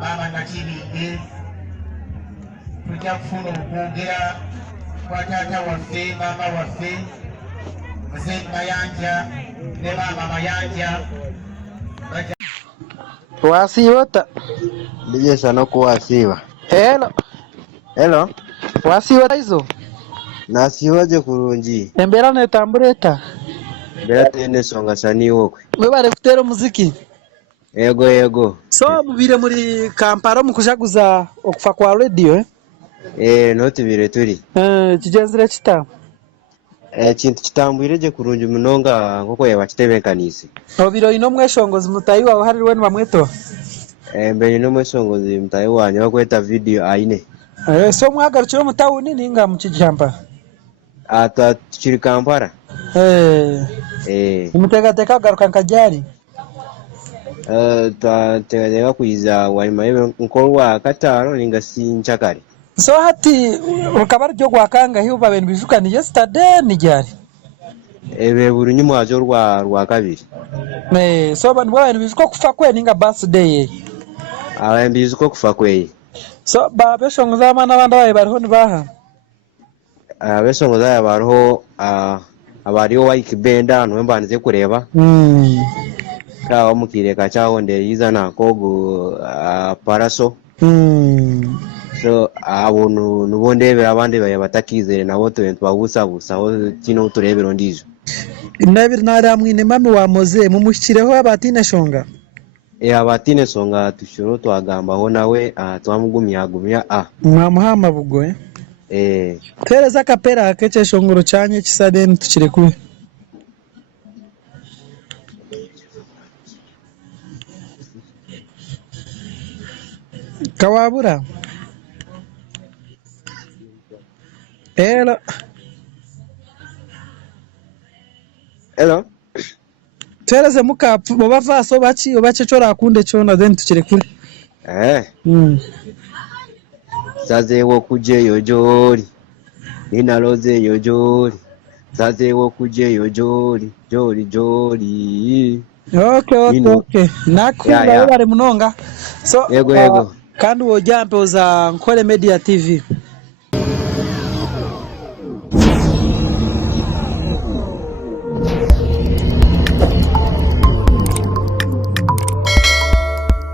Mama nakibinge tujja kufuna okwogera kwa taata waffe maama waffe Mzee Mayanja ne Mama Mayanja. Wasiwota Nije sana kuwasiwa. Hello wasiwota izo Nasiwaje kurungi embera netambureta mbera tene songa sani wokwe mwebare kutera muziki yego so mubire muri Kampala mukujaguza okufa kwa radio notubire turi kigenzire kita kintu kitambwireje kurungi munonga nkoko yabakitebekanise obiro ino mweshongozi mutayi wawe hari wenu bamweto mbere no mweshongozi mutayi wanye bakweta video aine so mwagarukiro mutawuni ninga mukijampa ata kiri Kampala umutegateka garuka nkajari twateganya kuiza wanyuma y'inkorwa kataro ninga sinchakari so hati rukabari ryo gwakanga hiyo babeni bijukani yesterday nijari buri nyuma ajo rwa kabiri so bantu babeni bijuko kufa kwe ninga birthday bijuko kufa kwe so babeshongoza abana bandi baye bariho nibaha abeshongoza bariho abariho wayikibenda nwembanize kureba kawa mukireka cyaho ndere yizana kogo paraso so abonu nubondebera abandi baye batakizere nabo twabusabusa aho kino turebero ndizo nabiri naramwine mami wa moze mumushikireho abatine shonga abatine songa tushoro twagambaho nawe twamugumyagumya mwamuhama bugo tereza kapera akeche shongoro cyanye kisadeni tukire kuwe Kawabura Hello tereze mukapfu bavaso bachi obache chora kunde chona then tukire kure sazewo kujeyo jori ninalozeyo jori sazewo kujeyo jori okay nakunda bari munonga so yego kandi wojampe uza Nkole Media TV